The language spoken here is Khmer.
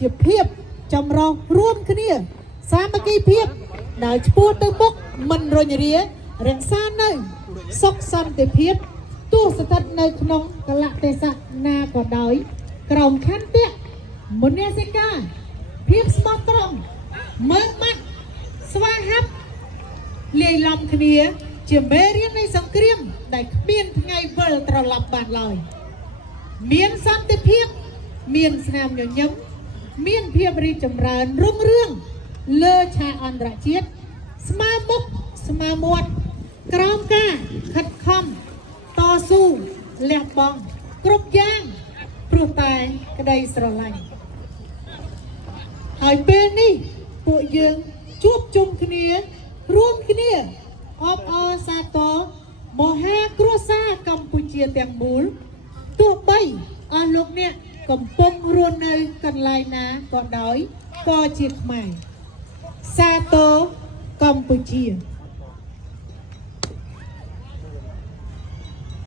ជាភាពចម្រុះរួមគ្នាសាមគ្គីភាពដែលឆ្ពោះទៅមុខមិនរញរារក្សានៅសុខសន្តិភាពទោះស្ថិតនៅក្នុងកលៈទេសៈណាក៏ដោយក្រោមខន្តិមនសិការភាពស្មោះត្រង់មើលម៉ាត់ស្វាហាប់លាយឡំគ្នាជាមេរៀននៃសង្គ្រាមដែលគ្មានថ្ងៃវិលត្រឡប់បានឡើយមានសន្តិភាពមានស្នាមញញឹមមានភាពរីកចម្រើនរុងរឿងលើឆាកអន្តរជាតិស្មើមុខស្មើមាត់ក្រោមការខិតខំតស៊ូលះបង់គ្រប់យ៉ាងព្រោះតែក្តីស្រឡាញ់ហើយពេលនេះពួកយើងជួបជុំគ្នារួមគ្នាអបអរសាទរមហាគ្រួសារកម្ពុជាទាំងមូលទោះបីអស់លោកអ្នកកំពុងរស់នៅកន្លែងណាក៏ដោយក៏ជាខ្មែរសាទរកម្ពុជា